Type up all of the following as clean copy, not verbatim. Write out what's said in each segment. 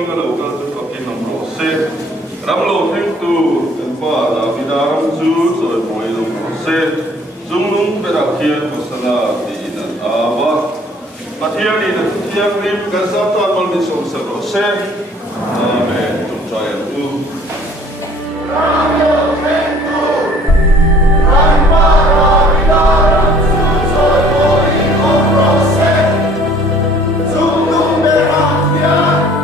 pinga lo ka tu pakin nomro se ramlo thank tu pa da bidaram chu so moi nomro se zunglung berakhian kusana ti inan awa Mathiani na tiang rim kasat tu amal misum se se amen tu chaya tu ramlo thank tu rampa bidaram chu so moi nomro se zunglung berakhian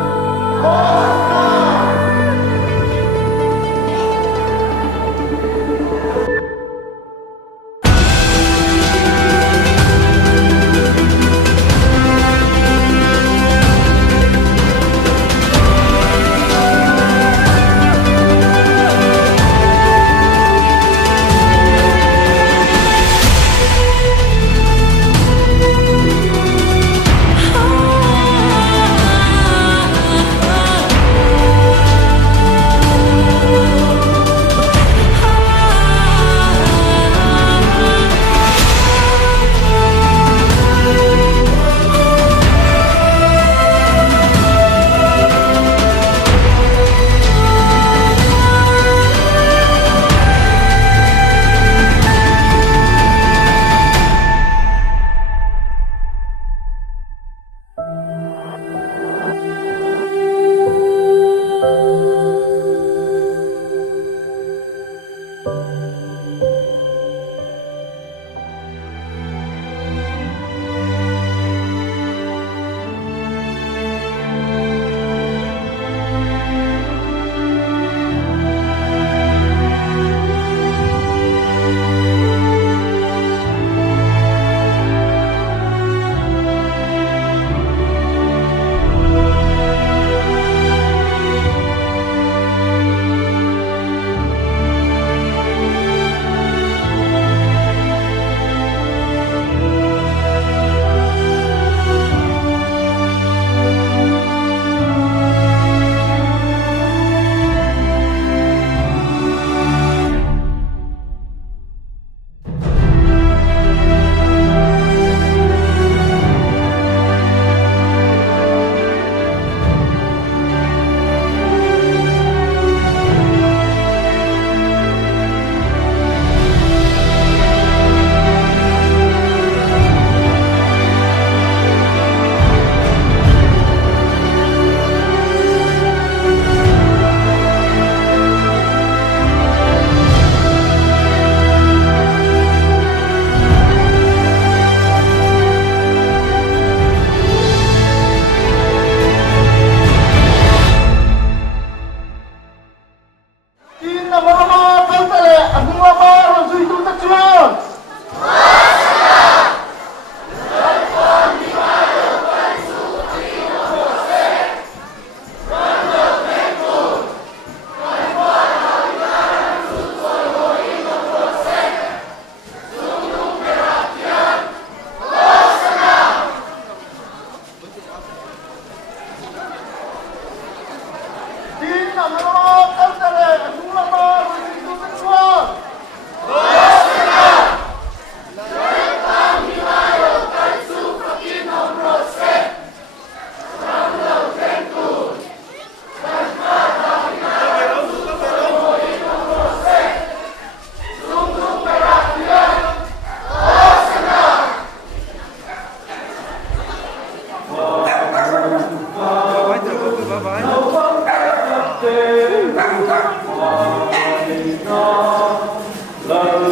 La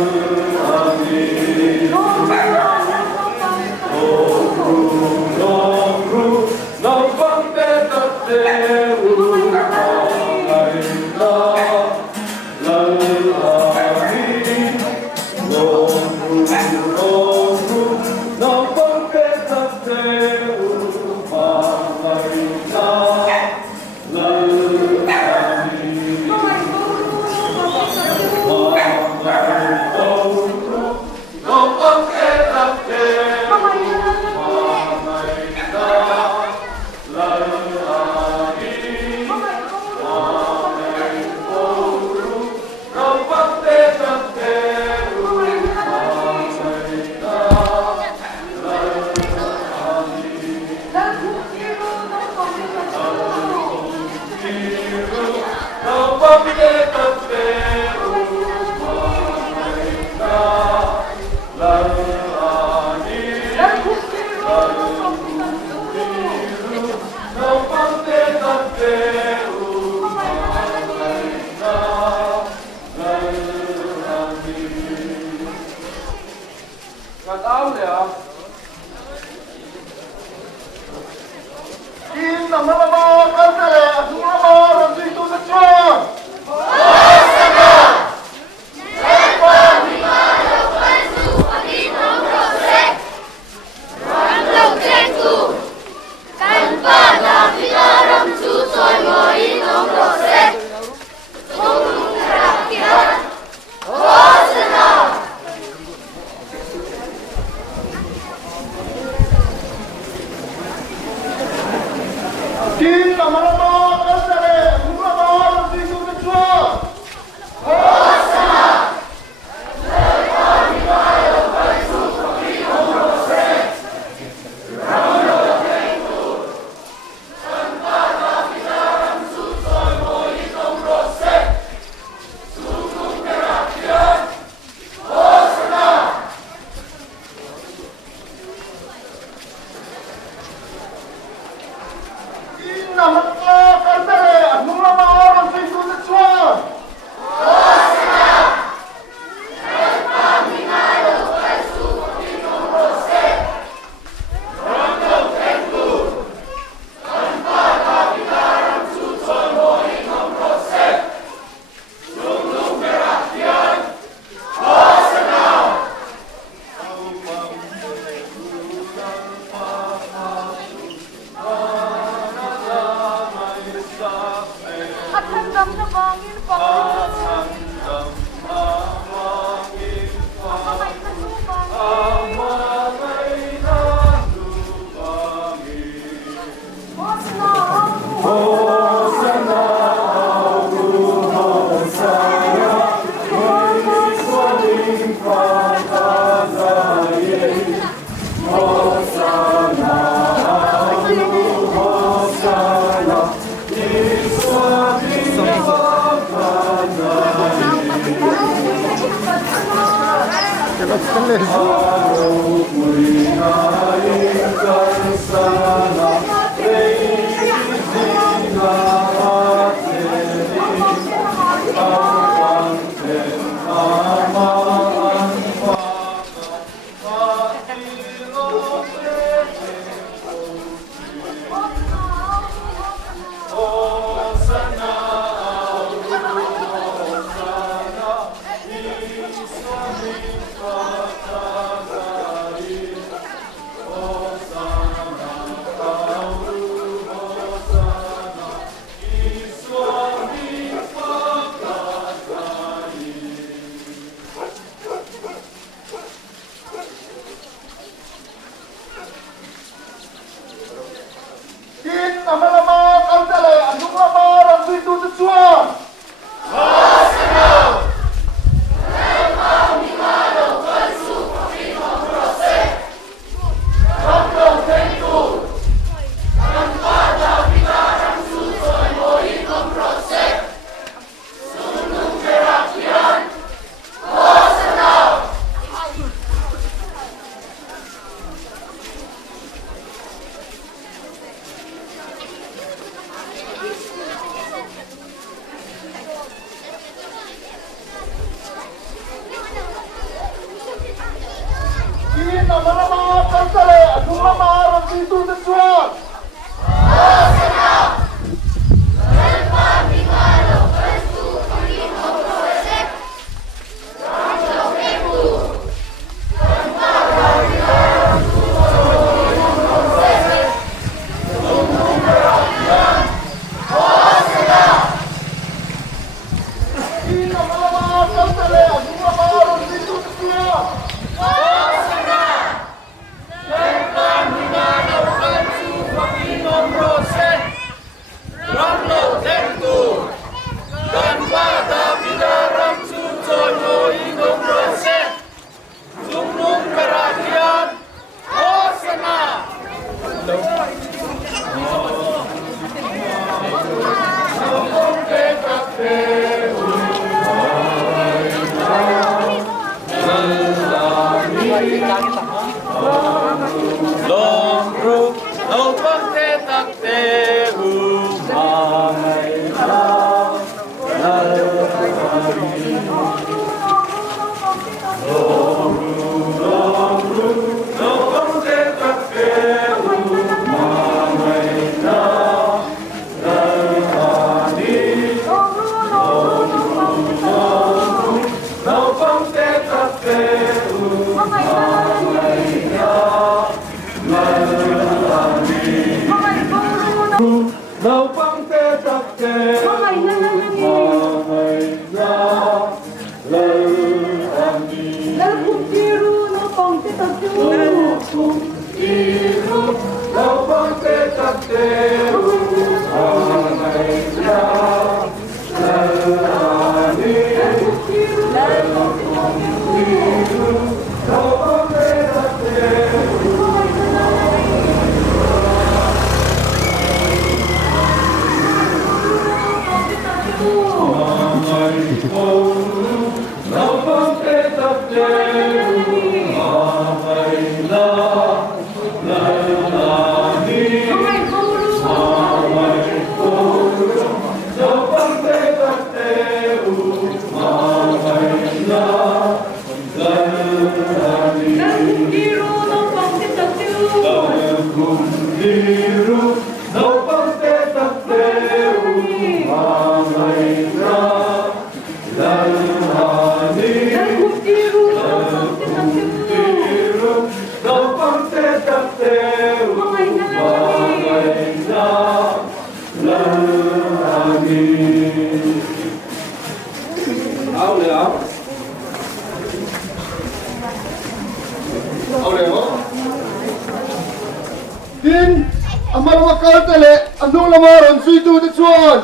Din, ang malawakal tali, anong lamaron, suido at suwan.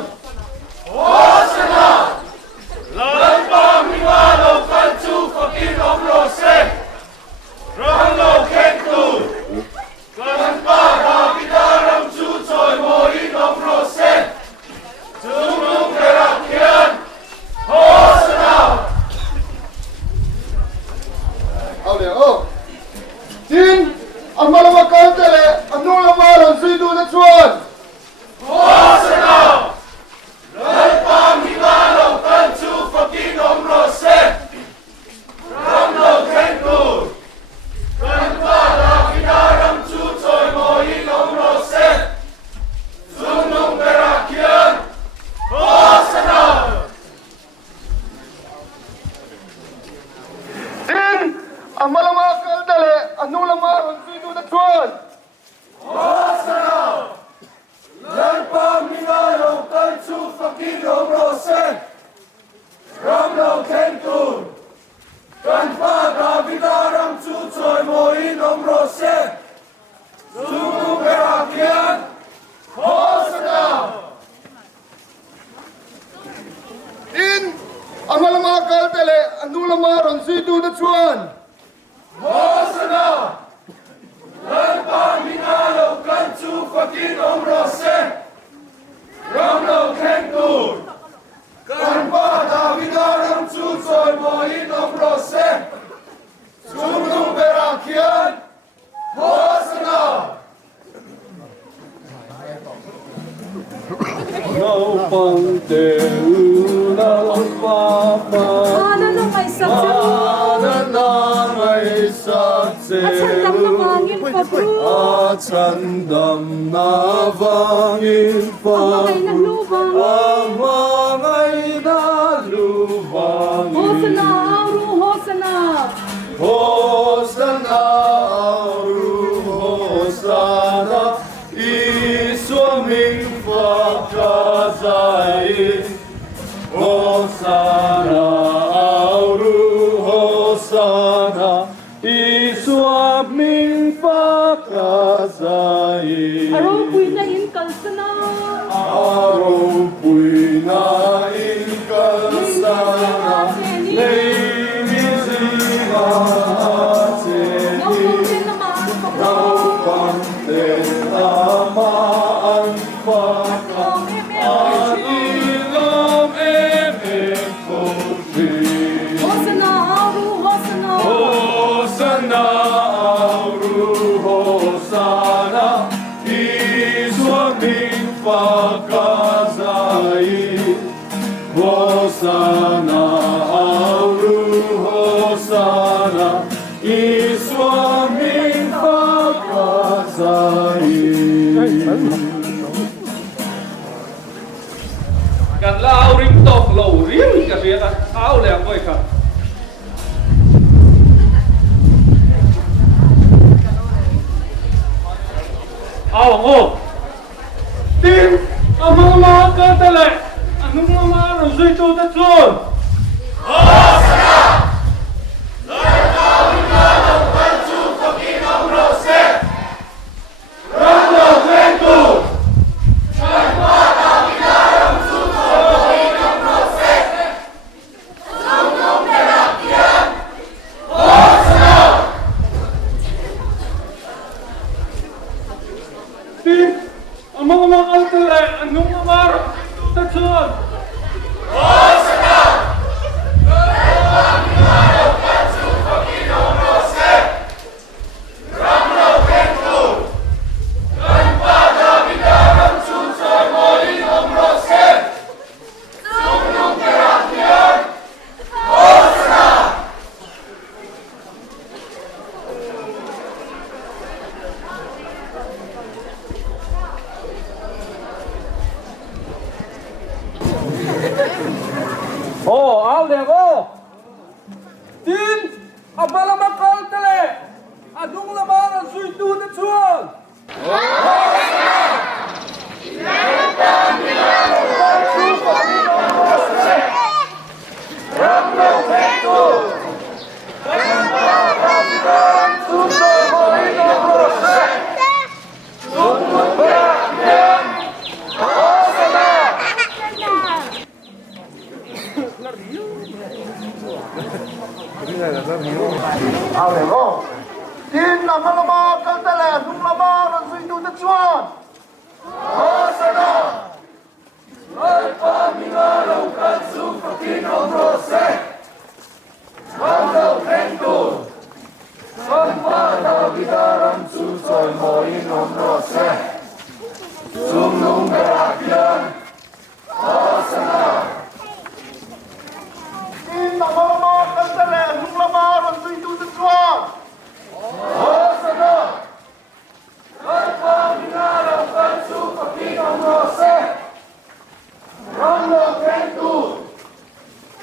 Din, ang malawakal tali, anong lamaron, suido at suwan. Ang malamakal dali, anong lamaron, suido at suwan. Din, ang malamakal dali, anong lamaron, suido at suwan. At sandam na mangin pa, bro. At sandam na bangin pa, Ang mga nalubang. ang manga'y nalubangin. Hosana, Auru, Hosana. Hosana, Auru, Hosana, iswaming pagkasain. Hosana, Auru, Hosana, iswaming pagkasain. Araw po'y nain kalsana. Araw po'y nainkalsana, Lady-sina Yung kongre naman pa, bro. Naupang-tinamaan pa ka, at ilang emekoshin. Hosana, Auru, Hosana. Hosana, Auru, Hosana, aming pagkasain. Hosanna, Auru, Hosanna, Isu aming pagkasain. Kan lao ring tok lâu riêng cả việc à áo lẹo coi cả áo ngô tin amang mga katale anong mga rozay to tatson amang mga katale anong mga tatson oh áo đẹp ô tin abala kaltale adung laban ang suy tu na chuan Ao lẻ ngô tin là mà lama căng tay lẻ nung lama là suy tu tất chuan Hosanna lời pa minga lâu căn su fakin ông rose Ram lâu khen tu Son pa Davidaram su soi moin ông rose Sum nung berakian Hosanna tin là mà lama căng tay lẻ nung lama là suy tu tất chuan Hosanna lời pa minga lâu căn su fakin ông rose Ram lâu khen tu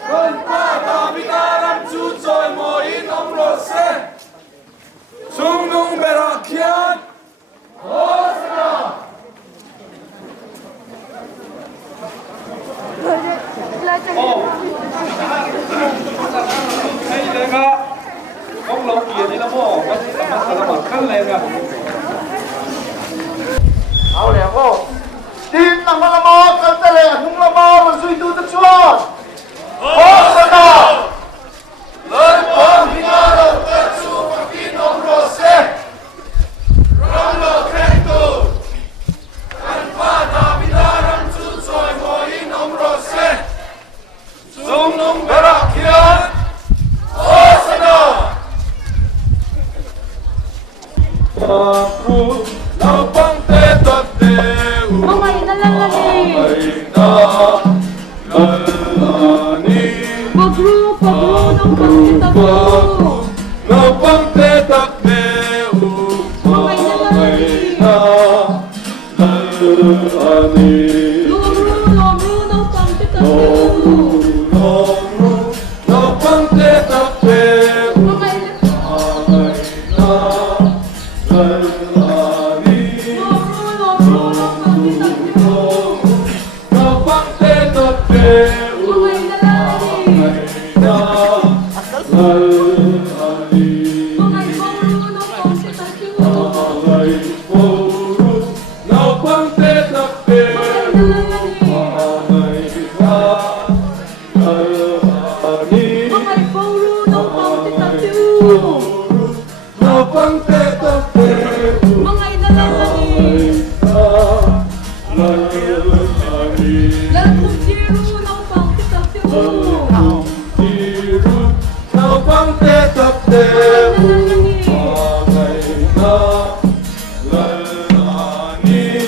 Son pa Davidaram su soi moin ông rose Sum nung berakian Hosanna hay lên á ông lâu kia đi lắm ô có gì mà khăn lên à Ao lẻ ngô tin là mà lama căng tay lẻ nung lama là suy tu tất chuan Hosanna lời pa minga lâu căn su fakin ông rose Ram lâu khen tu Son pa Davidaram su soi moin ông rose Sum nung berakian Hosanna Aku lapang tetot Deus Mga inalalani. Lalani Pagru ng pagkita ko. lapang tetot Deus Mga inalalani. Lalani Lomru ng pagkita ko. lapang tetot Deus Mga inalalani. Lalani Lomru ng pagkita ko. lapang tetot Deus Mga inalalani. Lalani Mga ibang ng pagkita ko. Ay puro lapang tetot Deus Ay lalani Mga ibang ng pagkita ko. lapang tetot Deus Mga inalalani. Lalani Lalong zero ng pagkita ko. Tirut lapang tetot Deus Ay lalani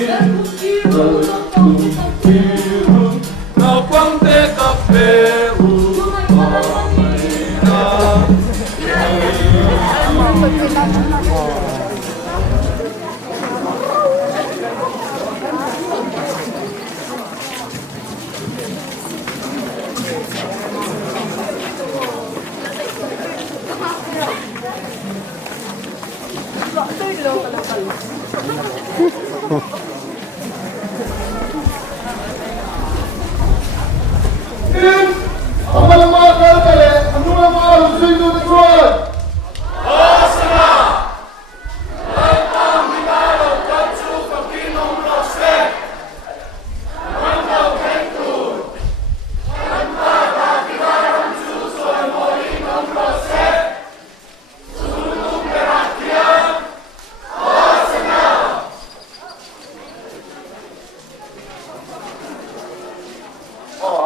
Lalong biru Nopang teka Peru Ang mga kalkale, ang mga suido na tuwan.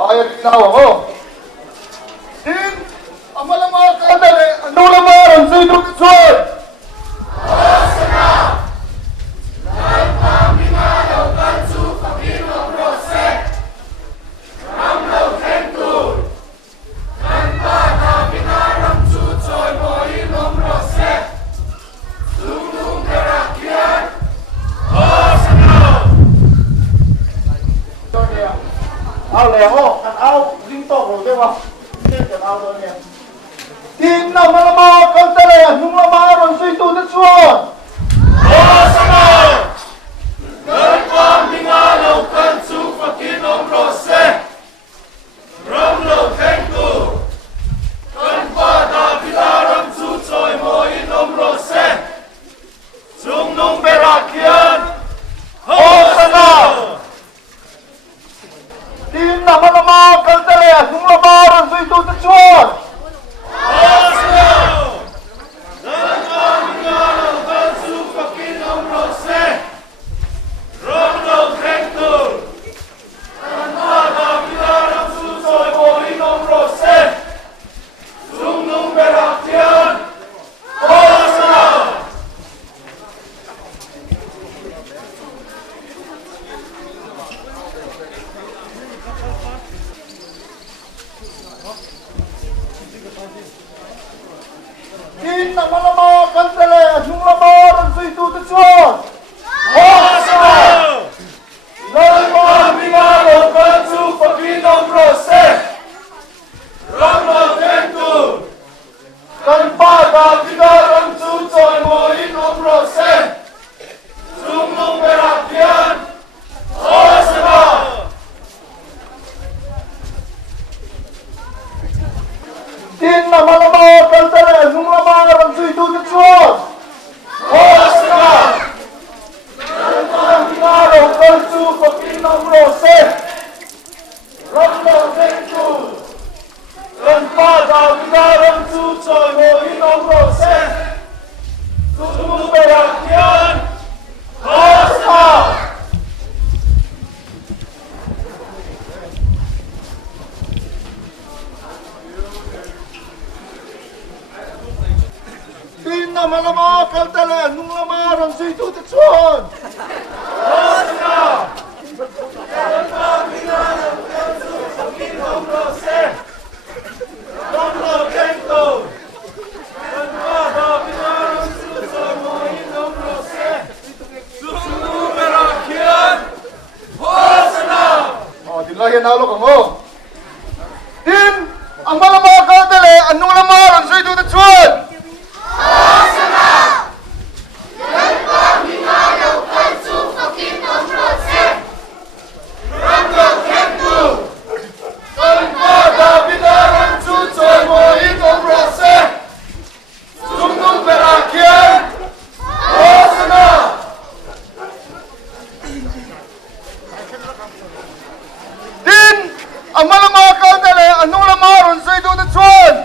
Ayaw ginawa ko. Din, ang mga kalkale, ang mga suido na tuwan. Ao lẻ hô, ăn ao dính tổ rồi đấy không? Nên cái ao rồi nè. Tin nào mà mò con ta lẻ, nung là mò rồi suy tu tất xuân. Ô sao? Đơn con đi ngã lâu cân su và kín ông rô xe. Râm lâu thanh tu. Cân ba ta bị ta râm su trôi mô in ông rô xe. Trung nung bê rạc kiên. Ô sao? Tin na mga kaltale, nung labaran sa ito sa Diyos! Tin na mga kaltale, nung labaran sa ito sa Diyos! Nang mga bingalo, kansu, pagkinong rose! Ramlo tento! Kanpada, bigarang susoy mo inom rose! Sumnong berakyan! Osama! Tin na mga kaltale, nung labaran sa ito sa Diyos! Osama! Nang mga bingalo, kansu, pagkinong rose! Ramlo tento! Kanpada, bigarang susoy mo inom rose! Sumnong berakyan! Osama! Tin na mga kaltale, nung lamaran sa ito sa Diyos! Osama! Dilayan nalo ka mo. Din, ang mga kaltale, anong lamaran sa ito sa Diyos! Din, ang mga kaltale, anong lamaran sa ito sa Diyos!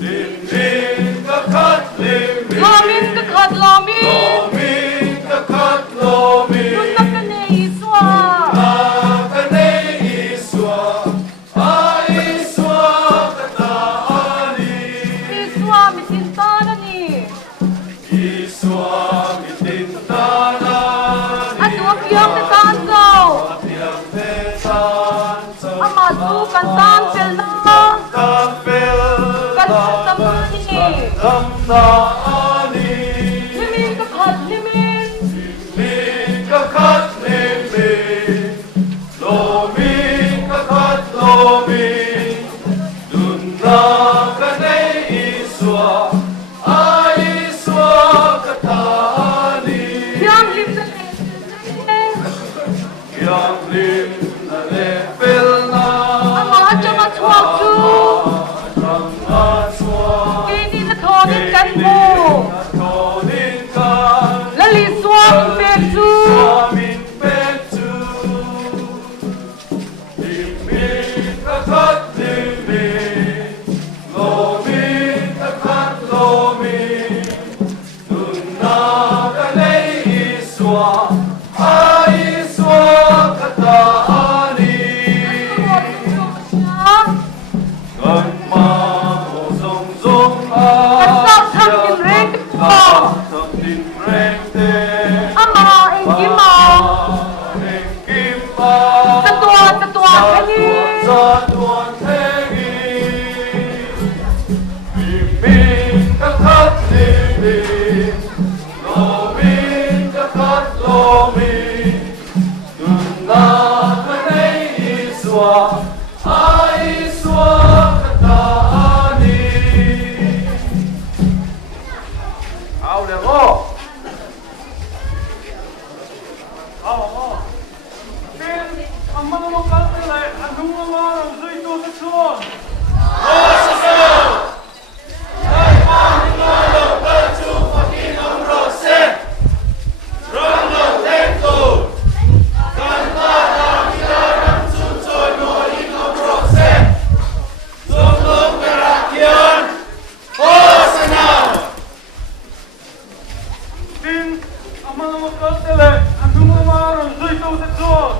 Limin kakat limin Lamin kakat lamin. Lomin kakat lomin Nung nakanay iswa. Nakanay iswa Iswa kataani Iswa mitintanan ni. Iswa mitintanan At huwag yung natanto. Tiang petan Amatu kantang pelna. Tampil Kalsamani. Damdaani Limin kakat limin. Limin kakat limin Lomin kakat lomin Dun na kanay iswa Iswa katani Yang lim na Yang lim na level na Ama jamat waktu. Ang aswa Kini na thonin kan mo. Tonin kan Laliswang petu. Amin petu Limin kakat limin Lomin kakat lomin Dun na kanay iswa Iswa kataani Kan mo zong zong Kasap tangkin rin ko. Tangkin rente Ama ingin mo. Engkimpa Tatua kani. Satuan tengi Limin kakat limin Lomin kakat lomin Dun na kanay iswa Iswa kataani Ao đều ngô Ang mga lokal nila, anong mga rito sa suon? Din, ang mga lokal nila, anong mga rito sa suon?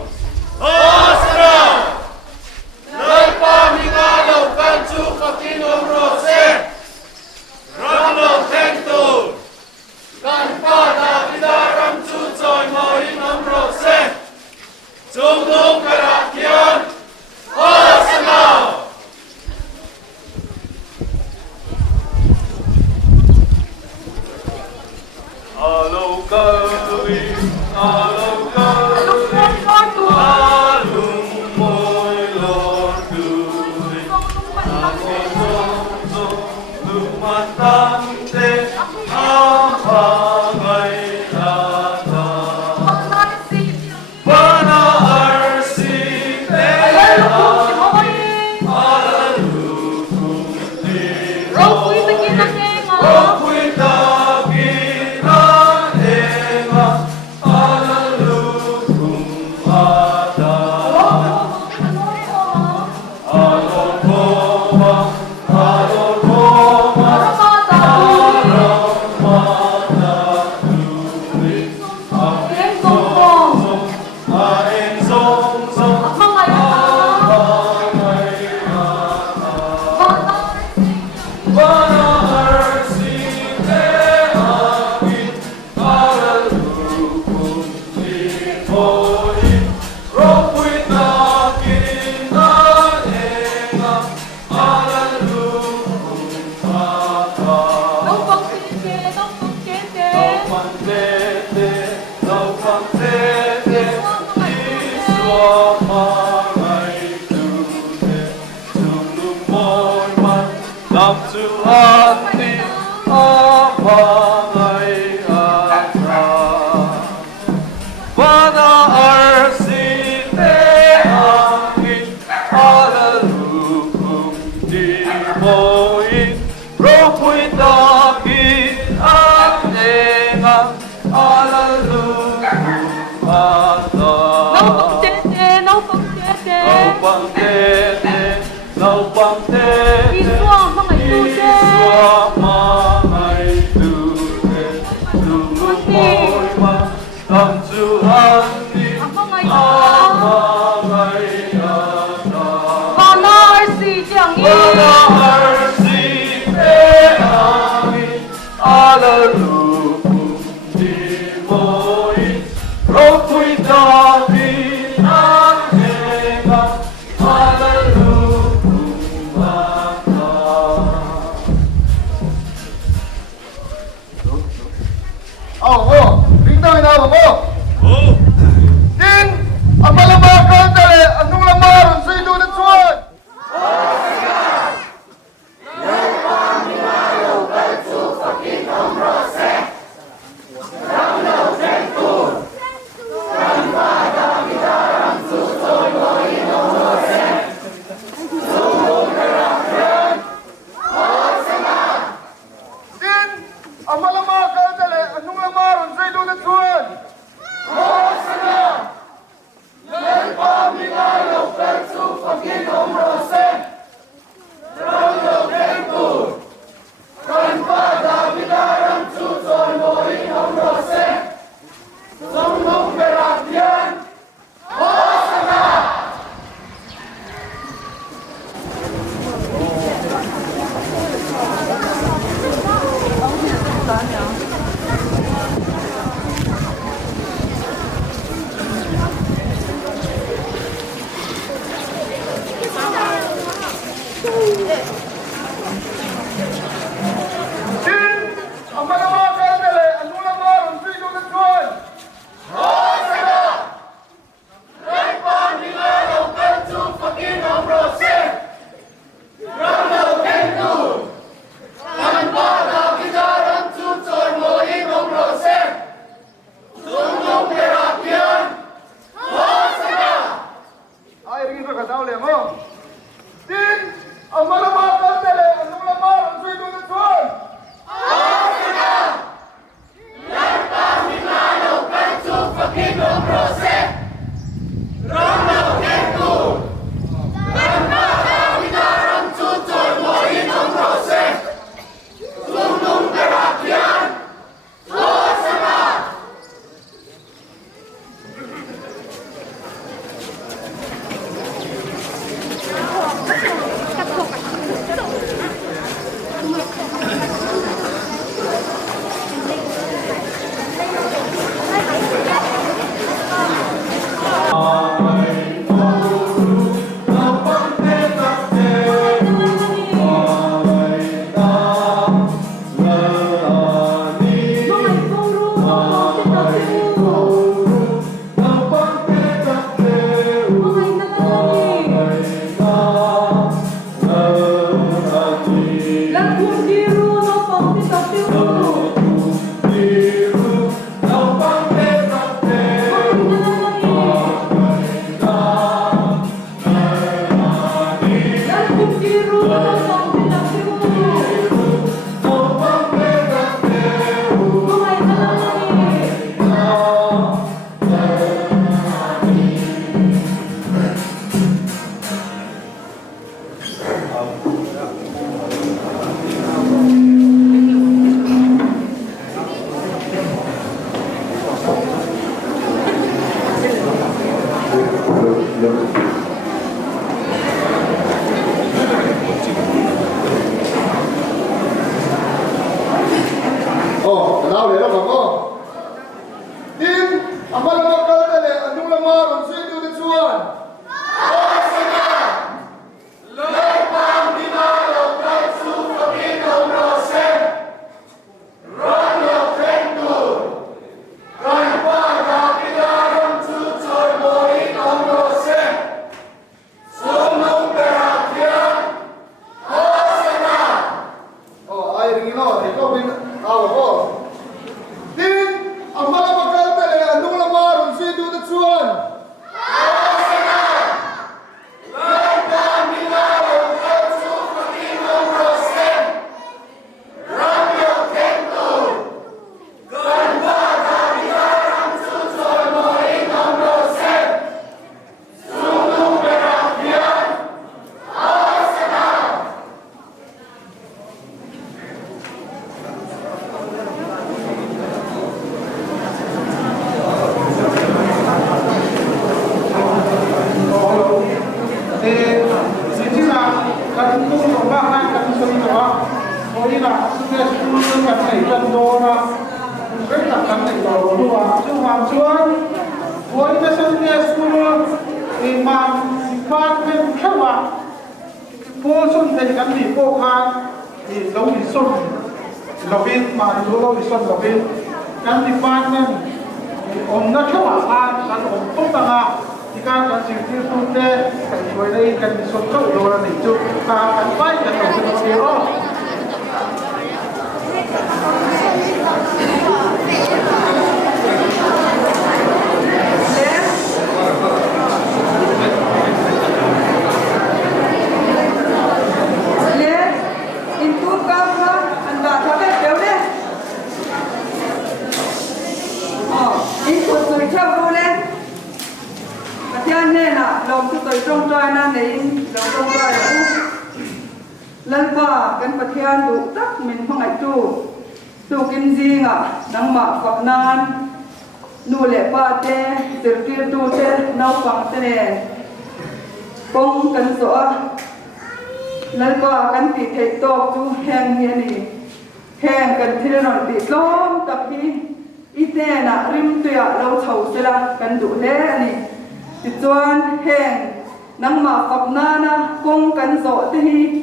Alo kali, alo kali Lupon ko to. Alung mo'y lordu Lumatante ang hangay lata Bana arsite alalukong Roku'y takinanenga alalukong ata Alon koma, alon koma Aeng song song Bana arsite angin alalukong lipoin Roku'y takinanenga alalukong ata Pantete, iswa mangay tute Tulong mo'y man Lam tu hati apangay atra Bana arsite angin alalukong di mo'y Roku'y takin ang nengang Hallelujah, Timoy, Rotoy David, Angela, Bintang inawa mo! Din, ang malamang kaltale, anong lamaran sa ito na tsuwan? Din, ang malamang kaltale, anong lamaran sa ito na tsuwan? Din, ang malamang kaltale, anong lamaran sa ito na tsuwan? Ay, ringin ko katauli mo. Din, ang malamang kaltale, anong lamaran sa ito na tsuwan? Oh, katauli lang ako. Din, ang malamang kaltale, anong lamaran sa ito na tsuwan? Oh, ay ringin mo, ikaw bin awa ko. Din, na cái tập cắn này đầu đua chú hoàng chuan với cái sân nhà school thì mà phát bên khép vào cô xuân thì cắn thì cô khai thì lâu thì xuân lâu bên mà thì lâu thì xuân lâu bên cắn thì phát nên ông nó khép vào khai cắn ông không tăng à thì các cắn chỉ tiêu tu tê cái chuối đây cắn thì xuân khâu đồ là để chụp ta cắn vai cắn đầu thì nó nhiều lòng cái tuổi trong trai na này lòng trong trai là lần qua cái vật hiện đủ tất mình không ai tu kinh gì ngà nang mà phật nan nu lệ ba te tự kia tu te nấu phẳng te này công cần sửa lần qua cái tỷ thầy to tu hèn như này hèn cần thiên nói tỷ lom tập khi ít nè na rim tuya lâu thầu sẽ là cần đủ thế này thì chuan hèn nang mà phật na công cần sửa thì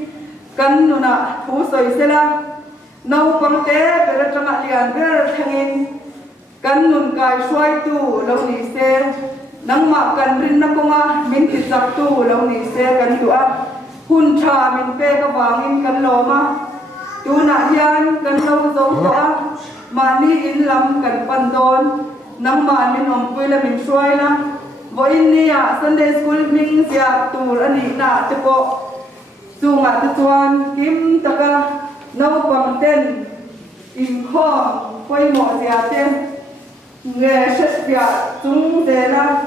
cần nu na thu soi sẽ là nấu bằng té về ra trong liền về thangin cần nun cài xoay tu lâu nị xe nang mà cần rin na công mình thì giặc tu lâu nị xe cần tu hun trà mình pe cái vàng cần lò mà tu na hian cần lâu dấu to mà ni in lam cần pan don nang mà mình om quê là mình xoay na với ni Sunday school mình sẽ tu anh na te po tu ngã te chuan kim taka nấu bằng tên in kho quay mỏ già tên nghề chất việc chúng thế là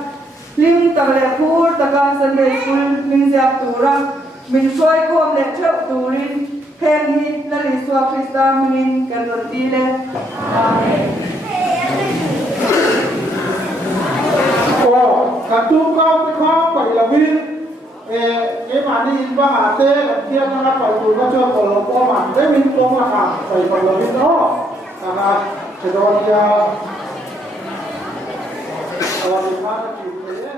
lim tầng lệ khu tầng gan sân đề kun mình giặc tù ra mình xoay cuộn lệ chợ tù rin khen hi là lý xoa Krista mình cần luật đi lên ồ cả tu cao cái khó phải là viên cái mà đi ba hà tê là kia nó phải tụi nó cho cổ lộc qua mà cái mình qua mà cả phải là viên đó là chỉ đôi cho thì mà nó chịu thế